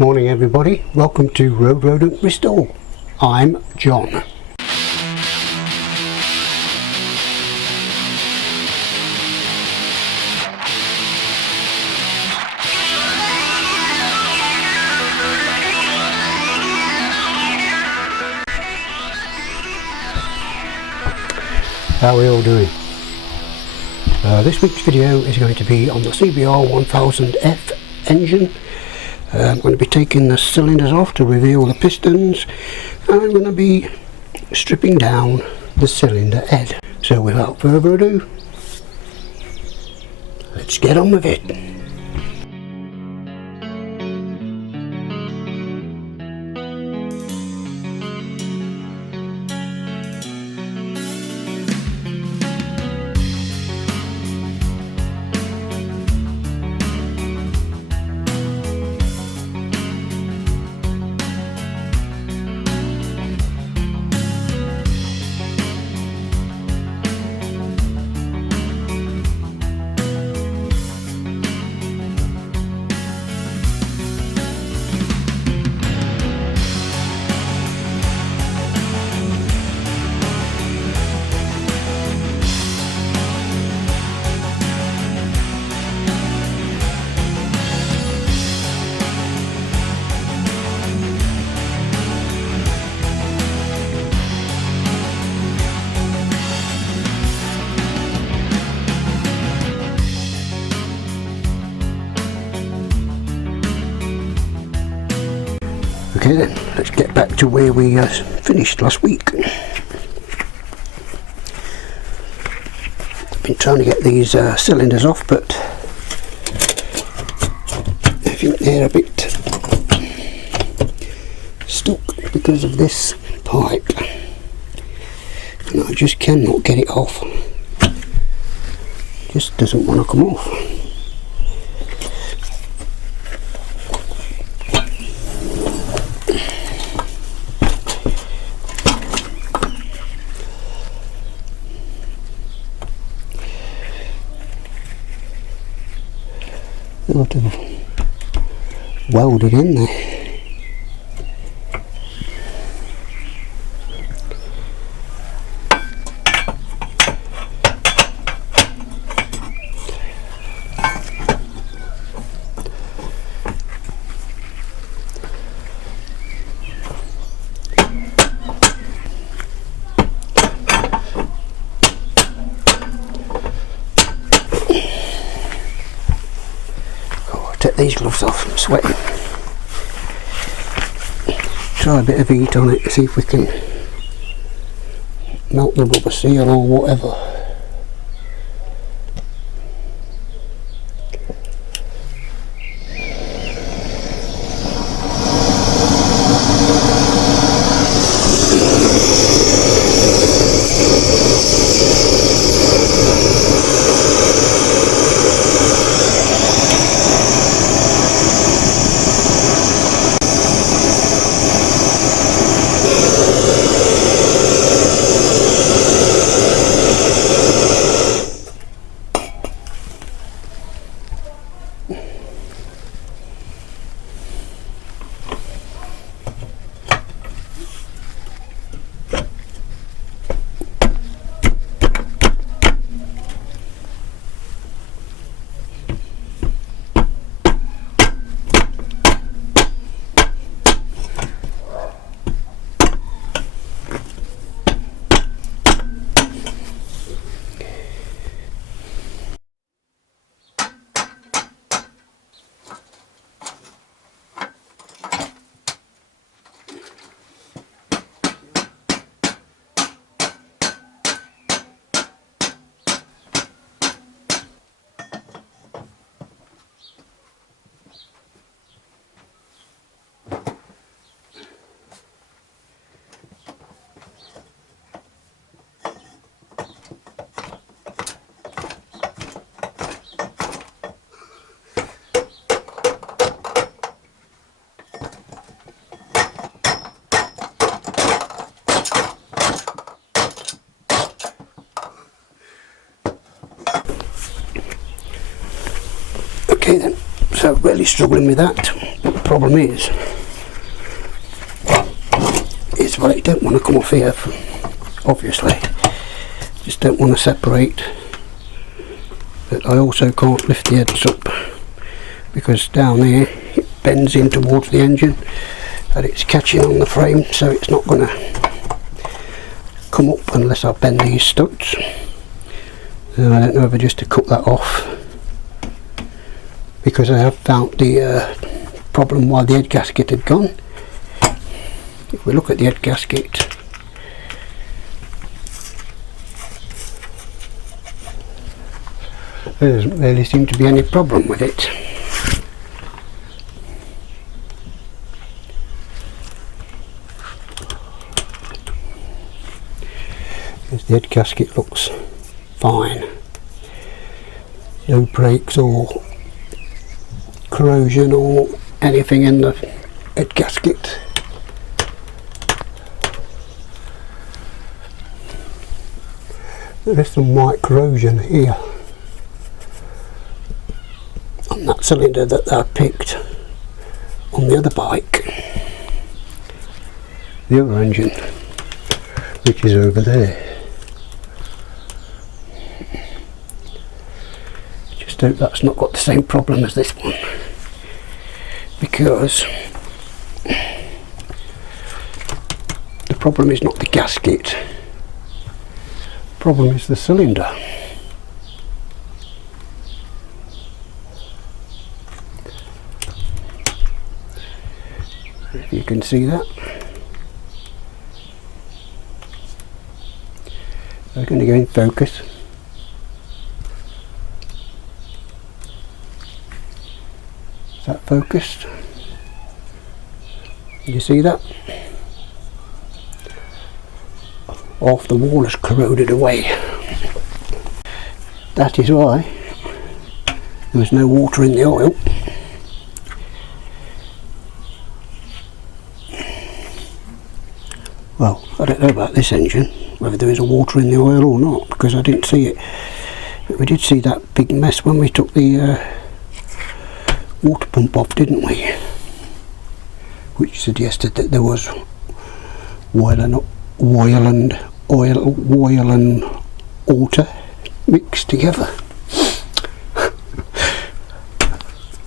Morning everybody, welcome to Road Rodent Restore. I'm John. How are we all doing? This week's video is going to be on the CBR1000F engine. I'm going to be taking the cylinders off to reveal the pistons, and I'm going to be stripping down the cylinder head. So without further ado, let's get on with it. Okay then, let's get back to where we finished last week. I've been trying to get these cylinders off, but I think they're a bit stuck because of this pipe, and I just cannot get it off. It just doesn't want to come off. Sort of welded in there. Take these gloves off, I'm sweating. Try a bit of heat on it, see if we can melt the rubber seal or whatever. Okay then, so really struggling with that. problem is well, it don't want to come off here, obviously. Just don't want to separate. But I also can't lift the heads up because down there it bends in towards the engine and it's catching on the frame, so it's not going to come up unless I bend these studs. And I don't know whether just to cut that off, because I have found the problem why the head gasket had gone. If we look at the head gasket, there doesn't really seem to be any problem with it. Because the head gasket looks fine. No breaks or corrosion or anything in the head gasket. There's some white corrosion here on that cylinder that I picked on the other bike, the other engine, which is over there. Just hope that's not got the same problem as this one, because the problem is not the gasket. Problem is the cylinder. If you can see that. I'm going to go in focus. Is that focused? You see that? Half the wall has corroded away. That is why there was no water in the oil. Well, I don't know about this engine, whether there is a water in the oil or not, because I didn't see it. But we did see that big mess when we took the water pump off, didn't we? Which suggested that there was oil and water mixed together.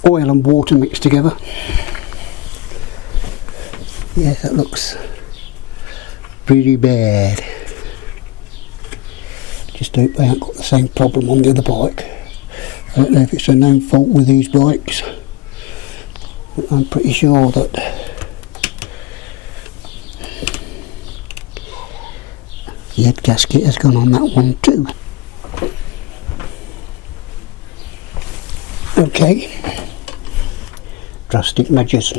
Oil and water mixed together. Yeah, that looks pretty bad. Just hope they haven't got the same problem on the other bike. I don't know if it's a known fault with these bikes, but I'm pretty sure that the head gasket has gone on that one too. Okay, drastic measures.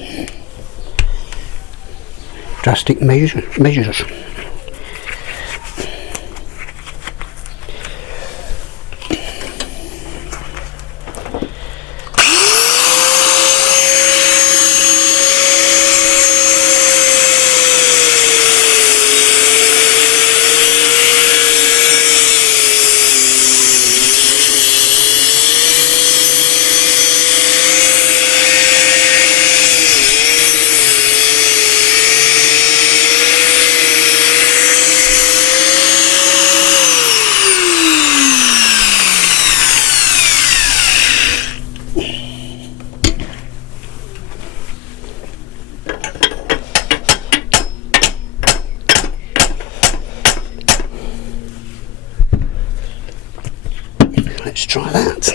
Let's try that.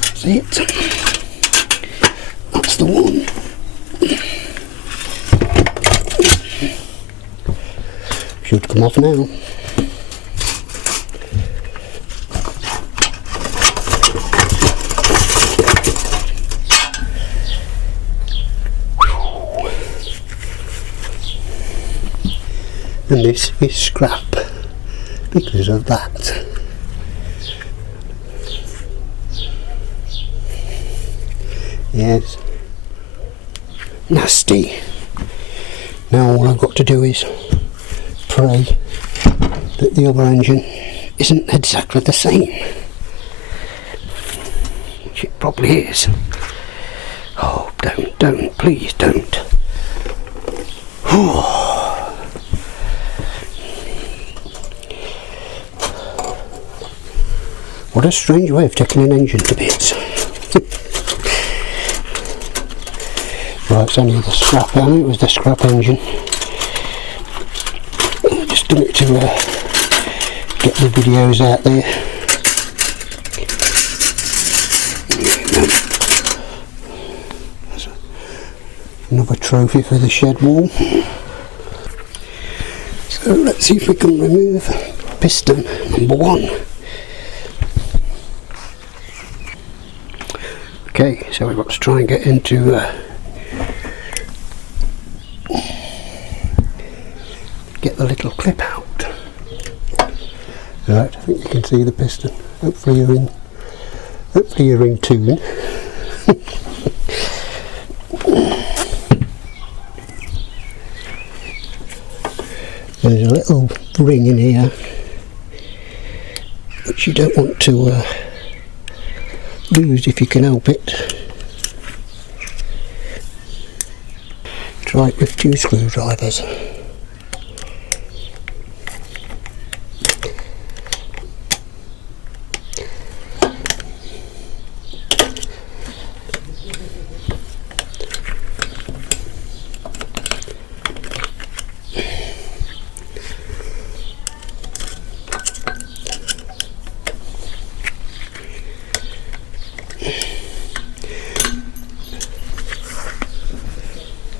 That's it. That's the one. Should come off now. And this is scrap because of that. Yes, nasty. Now all I've got to do is pray that the other engine isn't exactly the same, which it probably is. Oh, don't, please don't. What a strange way of taking an engine to bits. Right, it's only the scrap. I knew it was the scrap engine. I just done it to get the videos out there. There's another trophy for the shed wall. So let's see if we can remove piston number 1. Okay, so we've got to try and get into get the little clip out. Right, I think you can see the piston. Hopefully you're in tune. There's a little ring in here which you don't want to lose if you can help it. Try it with 2 screwdrivers.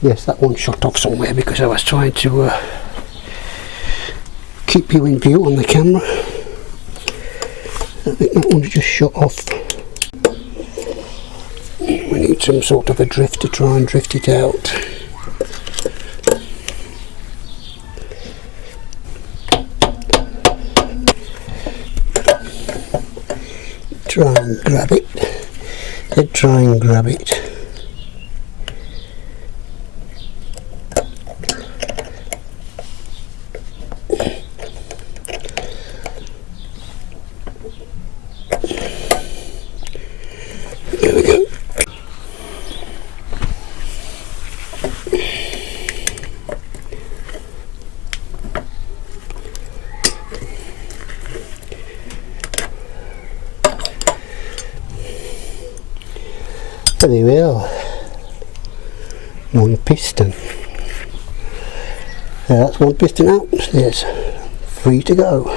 Yes, that one shot off somewhere because I was trying to keep you in view on the camera. I think that one's just shot off. We need some sort of a drift to try and drift it out. Try and grab it. Try and grab it. There we go. There we are. One piston. That's one piston out. There's free to go.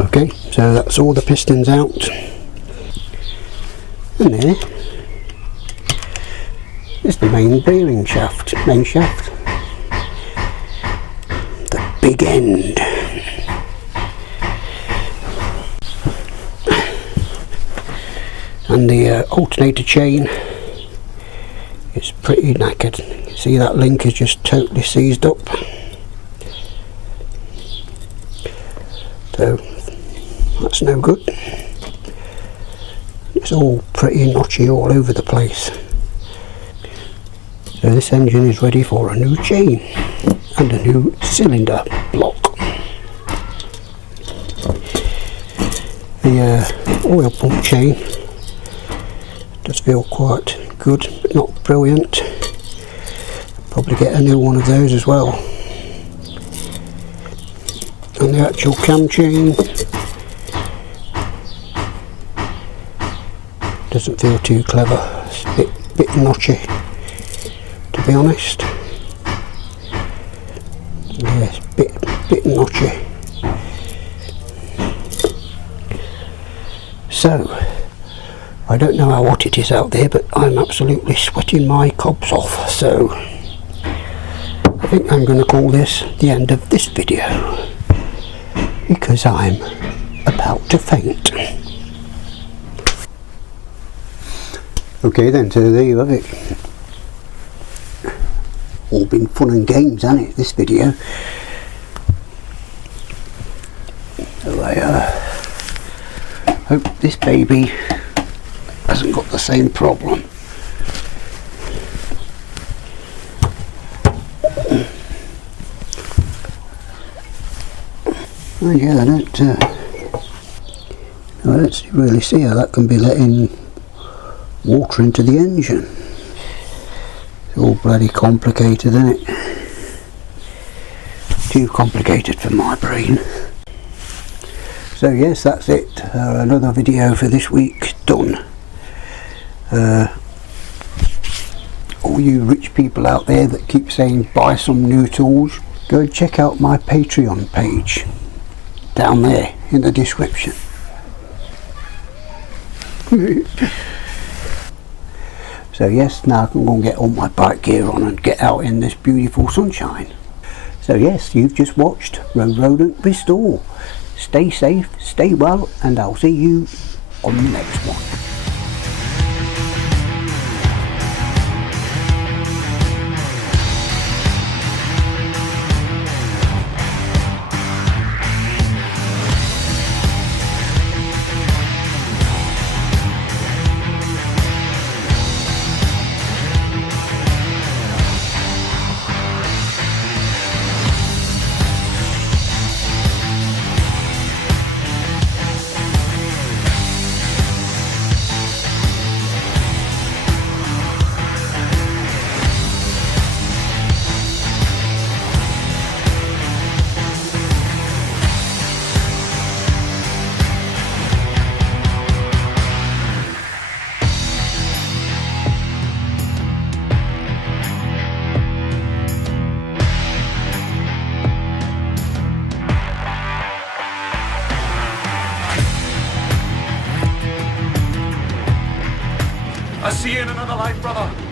Okay, so that's all the pistons out. And there is the main bearing shaft, main shaft. The big end. And the alternator chain is pretty knackered. See, that link is just totally seized up. So that's no good. It's all pretty notchy all over the place. So this engine is ready for a new chain and a new cylinder block. The oil pump chain does feel quite good, but not brilliant. Probably get a new one of those as well. And the actual cam chain doesn't feel too clever. It's a bit notchy, to be honest. Yeah, it's a bit notchy. So I don't know how hot it is out there, but I'm absolutely sweating my cobs off, so I think I'm going to call this the end of this video, because I'm about to faint. Okay then, so there you have it. All been fun and games, hasn't it, this video? So I hope this baby hasn't got the same problem. And yeah, I don't really see how that can be letting water into the engine. It's all bloody complicated, isn't it? Too complicated for my brain. So yes, that's it. Another video for this week done. All you rich people out there that keep saying buy some new tools, go and check out my Patreon page down there in the description. So yes, now I can go and get all my bike gear on and get out in this beautiful sunshine. So yes, you've just watched Rodent Restore. Stay safe, stay well, and I'll see you on the next one. I'll see you in another life, brother.